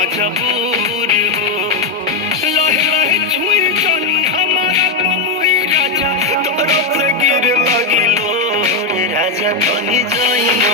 मजबूर हो। लहे लहे छुई जानी हमारा पमुई राजा, तोरा से गिर लगी लो रे राजा, तनी जाई न